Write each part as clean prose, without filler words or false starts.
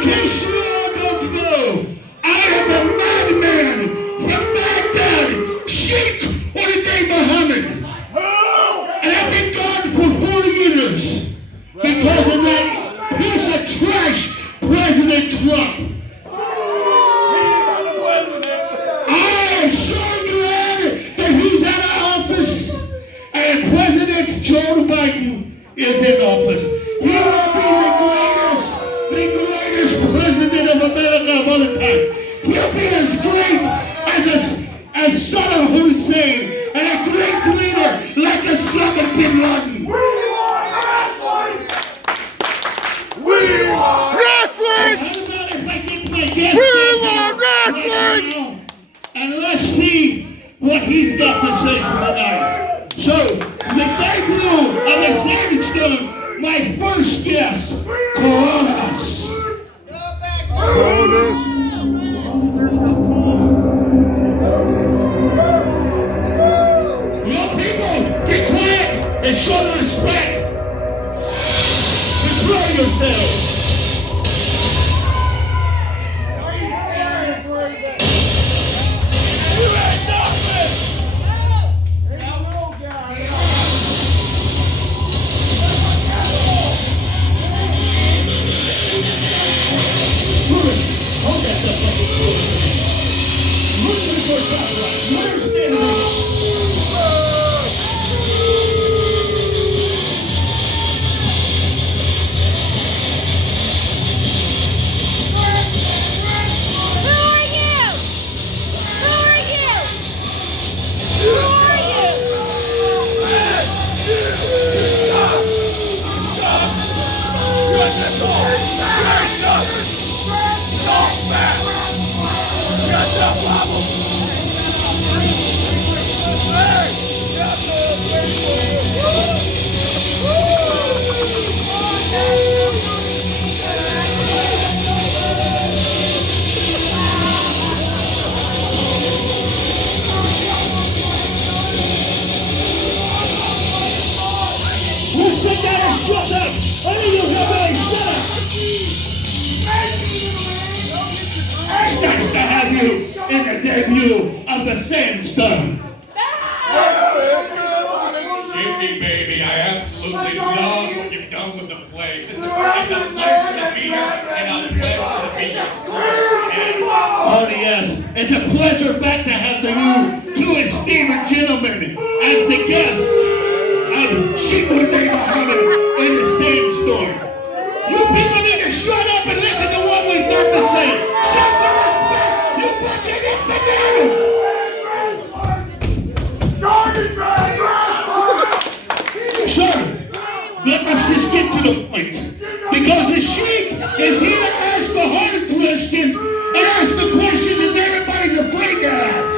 In case you all don't know, I am the madman from Baghdad, Sheik, or the day Muhammad. And I've been gone for 40 years because of that piece of trash, President Trump. I am so glad that he's out of office and President Joe Biden is in office. He will be the greatest president of America of all time. He'll be as great as Saddam Hussein and a great leader like Osama bin Laden. We want wrestling! We want wrestling! And let's see what he's got to say for tonight. So, the debut of the Sandstone, my first guest, Kronos. Kronos. Your people, be quiet and show respect. Control yourselves. Nice to have you in the debut of the Sandstone. Sheik, baby, I absolutely love what you've done with the place. It's a pleasure to be here and a pleasure to be your first king. Oh yes, it's a pleasure back to have you two esteemed gentlemen as the guest of Sheik Muhammad in the Sandstorm. You people need to shut up and listen to what we've got to say. Show some respect, you bunch of infidels! Sir, let us just get to the point. Because the Sheik is here to ask the hard questions and ask the questions that everybody's afraid to ask.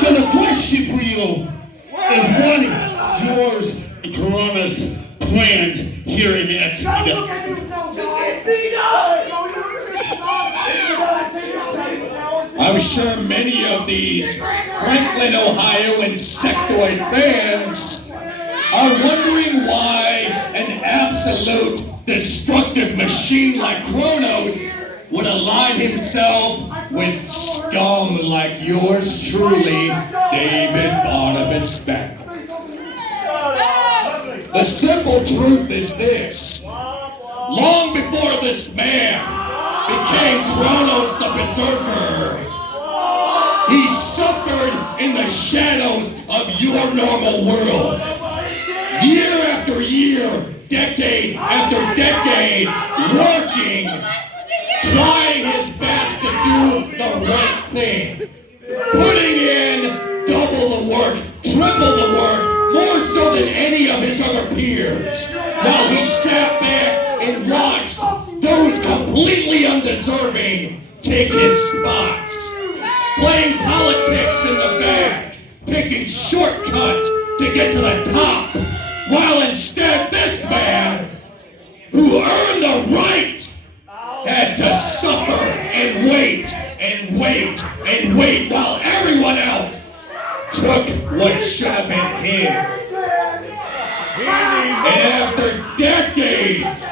So the question for you is what yours and Kronos plans here in the Expo? I'm sure many of these Franklin, Ohio and sectoid fans are wondering why an absolute destructive machine like Kronos would align himself with scum like yours truly, David Barnabas Spector. The simple truth is this. Long before this man became Kronos the Berserker, he suffered in the shadows of your normal world. Year after year, decade after decade, working, trying his best to do the right thing. Putting in double the work, triple the work, more so than any of his other peers. While he sat back and watched those completely undeserving take his spots. Playing politics in the back, taking shortcuts to get to the top, while instead this man, who earned the right, had to suffer and wait and wait and wait while everyone else took what should have been his. And after decades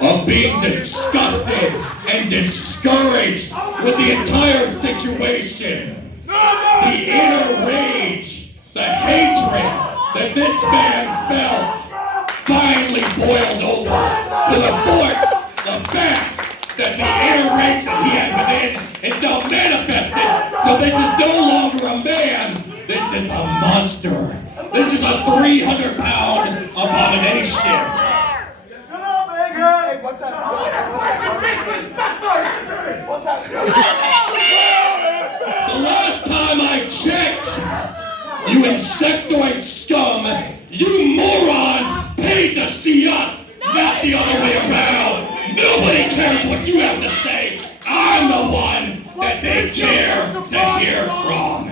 of being became disgusted and discouraged with the entire situation. The inner rage, the hatred that this man felt finally boiled over to the fact that the inner rage that he had within is now manifested. So this is no longer a man, this is a monster. This is a 300-pound abomination. Hey, what's that? What's that? The last time I checked, you insectoid scum, you morons paid to see us, not the other way around. Nobody cares what you have to say. I'm the one that they care to hear from.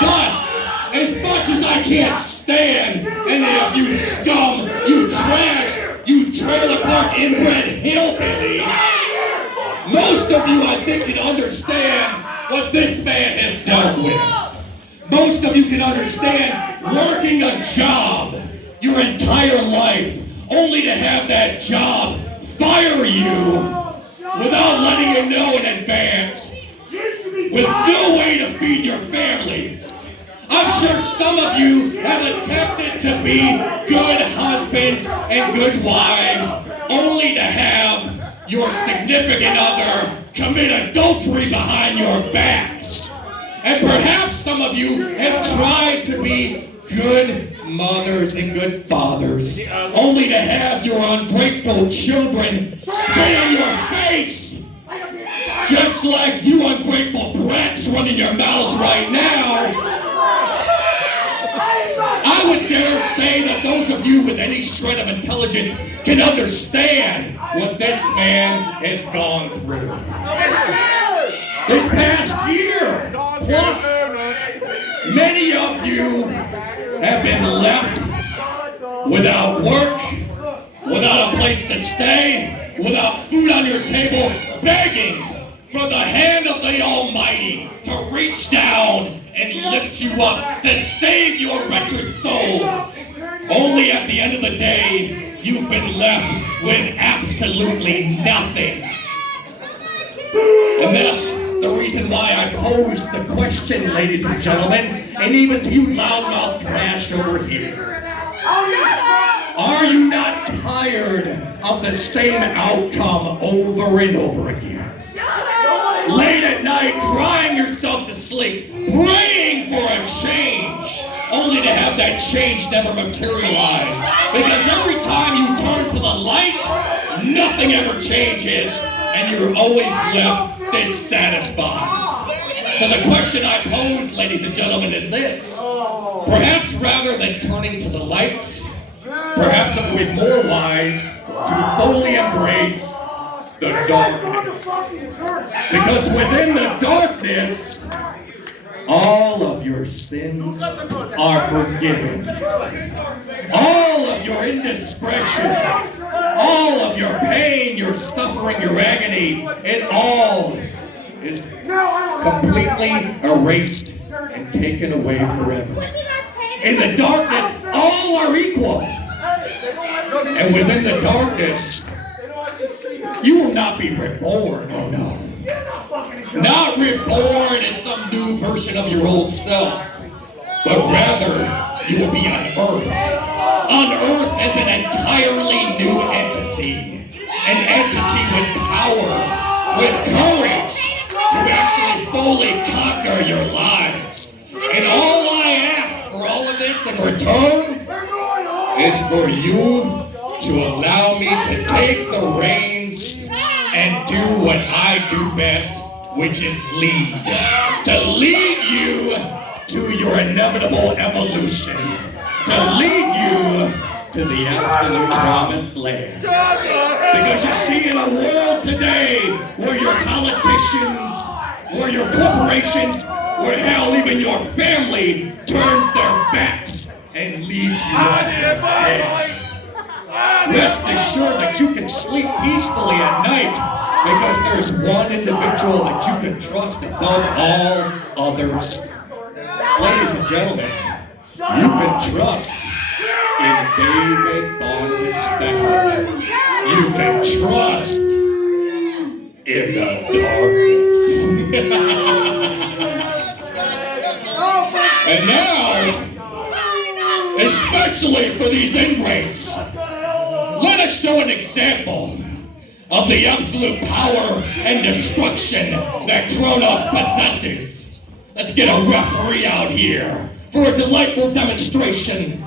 Thus, as much as I can't stand any of you scum, you trash, you trailer park inbred hillbillies, most of you I think can understand what this man has dealt with. Most of you can understand working a job your entire life only to have that job fire you without letting you know in advance, with no way to feed your families. I'm sure some of you have attempted to be good husbands and good wives only to have your significant other commit adultery behind your backs. And perhaps some of you have tried to be good mothers and good fathers only to have your ungrateful children spit in your face, just like you ungrateful brats running your mouths right now. I would dare say that those of you with any shred of intelligence can understand what this man has gone through. This past year, plus, many of you have been left without work, without a place to stay, without food on your table, begging for the hand of the Almighty to reach down and lift you up, to save your wretched souls. Only at the end of the day, you've been left with absolutely nothing. And that's the reason why I posed the question, ladies and gentlemen, and even to you loudmouth trash over here. Are you not tired of the same outcome over and over again? Late at night, crying yourself to sleep, praying for a change, only to have that change never materialize. Because every time you turn to the light, nothing ever changes, and you're always left dissatisfied. So the question I pose, ladies and gentlemen, is this. Perhaps rather than turning to the light, perhaps it would be more wise to fully embrace the darkness. Because within the darkness, all of your sins are forgiven. All of your indiscretions, all of your pain, your suffering, your agony, it all is completely erased and taken away forever. In the darkness, all are equal. And within the darkness, you will not be reborn, oh no. Not reborn as some new version of your old self, but rather you will be unearthed. Unearthed as an entirely new entity. An entity with power, with courage to actually fully conquer your lives. And all I ask for all of this in return is for you to allow me to take the reins and do what I do best, which is lead. To lead you to your inevitable evolution. To lead you to the absolute promised land. Because you see, in a world today where your politicians, where your corporations, where hell, even your family turns their backs and leaves you dead. Rest assured that you can sleep peacefully at night because there's one individual that you can trust above all others. Ladies and gentlemen, you can trust in David Barnabas Spector. You can trust in the darkness. And now, especially for these ingrates, let us show an example of the absolute power and destruction that Kronos possesses. Let's get a referee out here for a delightful demonstration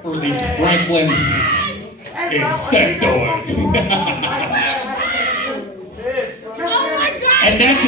for these Franklin insectoids. And that